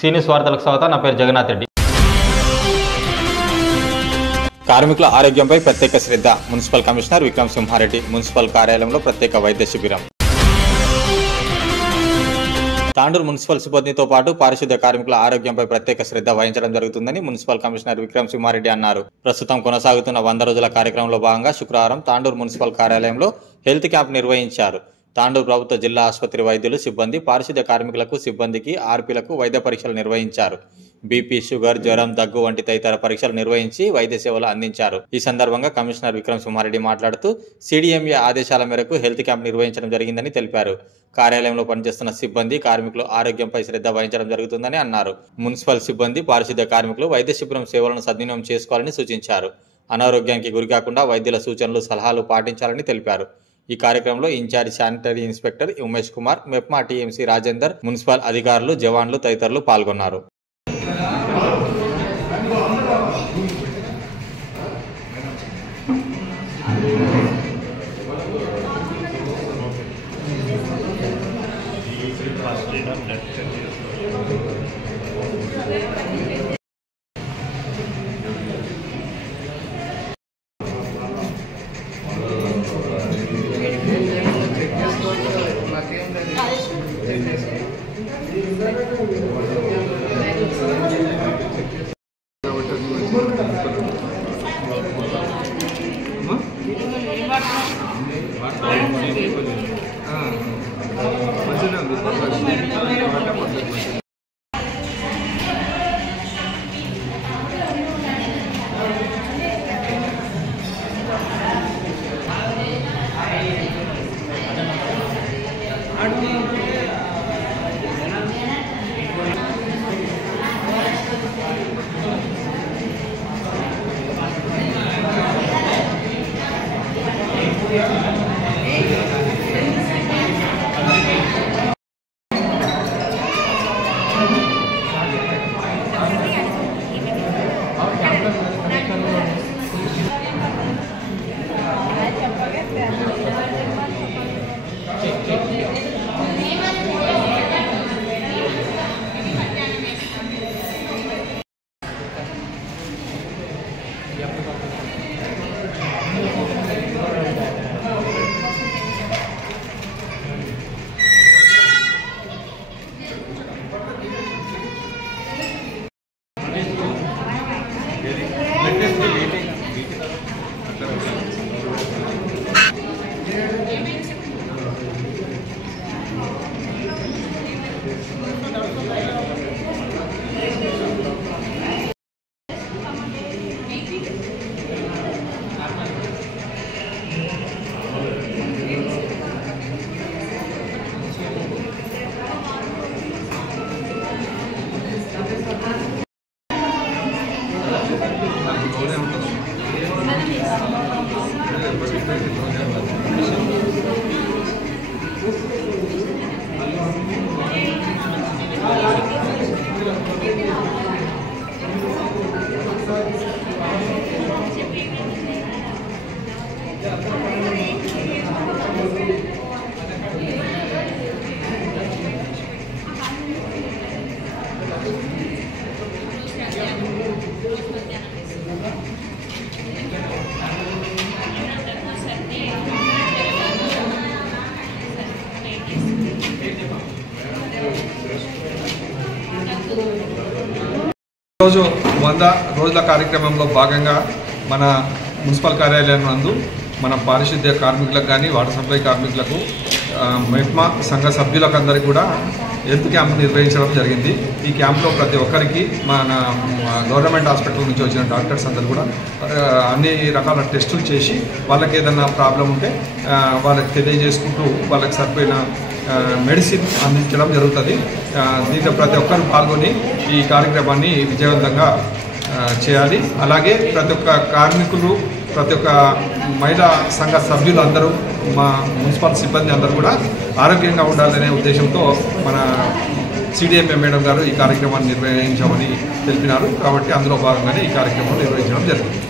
సీనియస్ వార్తలకు స్వాగతం. నా పేరు జగన్నాథ్ రెడ్డి. కార్మికుల ఆరోగ్యంపై ప్రత్యేక శ్రద్ధ. Municipal commissioner Vikram Simha Reddy municipal కార్యాలయంలో ప్రత్యేక వైద్య శిబిరం. తాండూరు మున్సిపల్ సిబ్బందితో పాటు పారిశుద్ధ్య కార్మికుల ఆరోగ్యంపై ప్రత్యేక శ్రద్ధ వహించడం జరుగుతుందని మున్సిపల్ కమిషనర్ విక్రమ్ సింహారెడ్డి అన్నారు. ప్రస్తుతం కొనసాగుతున్న 100 రోజుల కార్యక్రమంలో భాగంగా శుక్రవారం తాండూరు మున్సిపల్ కార్యాలయంలో హెల్త్ క్యాంప్ నిర్వహించారు. తాండూరు ప్రభుత్వ జిల్లా ఆసుపత్రి వైద్యులు సిబ్బంది పారిశుద్ధ్య కార్మికులకు సిబ్బందికి ఆర్పీలకు వైద్య పరీక్షలు నిర్వహించారు. బీపీ, షుగర్, జ్వరం, దగ్గు వంటి తదితర పరీక్షలు నిర్వహించి వైద్య సేవలు అందించారు. ఈ సందర్భంగా కమిషనర్ విక్రమ్ సింహారెడ్డి మాట్లాడుతూ CDMA ఆదేశాల మేరకు హెల్త్ క్యాంప్ నిర్వహించడం జరిగిందని తెలిపారు. కార్యాలయంలో పనిచేస్తున్న సిబ్బంది కార్మికులు ఆరోగ్యంపై శ్రద్ధ వహించడం జరుగుతుందని అన్నారు. మున్సిపల్ సిబ్బంది పారిశుద్ధ్య కార్మికులు వైద్య శిబిరం సేవలను సద్వినియోగం చేసుకోవాలని సూచించారు. అనారోగ్యానికి గురికాకుండా వైద్యుల సూచనలు, సలహాలు పాటించాలని తెలిపారు. ఈ కార్యక్రమంలో incharge sanitary inspector Umesh Kumar, MEPMA TMC Rajender, municipal అధికారులు, జవాన్లు తదితరులు పాల్గొన్నారు. ఈరోజు 100 రోజుల కార్యక్రమంలో భాగంగా మన మున్సిపల్ కార్యాలయం నందు మన పారిశుద్ధ్య కార్మికులకు కానీ వాటర్ సప్లై కార్మికులకు మెప్మా సంఘ సభ్యులకు అందరికీ కూడా హెల్త్ క్యాంప్ నిర్వహించడం జరిగింది. ఈ క్యాంప్లో ప్రతి ఒక్కరికి మన గవర్నమెంట్ హాస్పిటల్ నుంచి వచ్చిన డాక్టర్స్ అందరూ కూడా అన్ని రకాల టెస్టులు చేసి వాళ్ళకి ఏదైనా ప్రాబ్లం ఉంటే వాళ్ళకి తెలియజేసుకుంటూ వాళ్ళకి సరిపోయిన మెడిసిన్ అందించడం జరుగుతుంది. దీంట్లో ప్రతి ఒక్కరు పాల్గొని ఈ కార్యక్రమాన్ని విజయవంతంగా చేయాలి. అలాగే ప్రతి ఒక్క కార్మికులు, ప్రతి ఒక్క మహిళా సంఘ సభ్యులు అందరూ, మా మున్సిపల్ సిబ్బంది అందరూ కూడా ఆరోగ్యంగా ఉండాలనే ఉద్దేశంతో మన CDMA మేడం గారు ఈ కార్యక్రమాన్ని నిర్వహించామని తెలిపినారు. కాబట్టి అందులో భాగంగానే ఈ కార్యక్రమం నిర్వహించడం జరిగింది.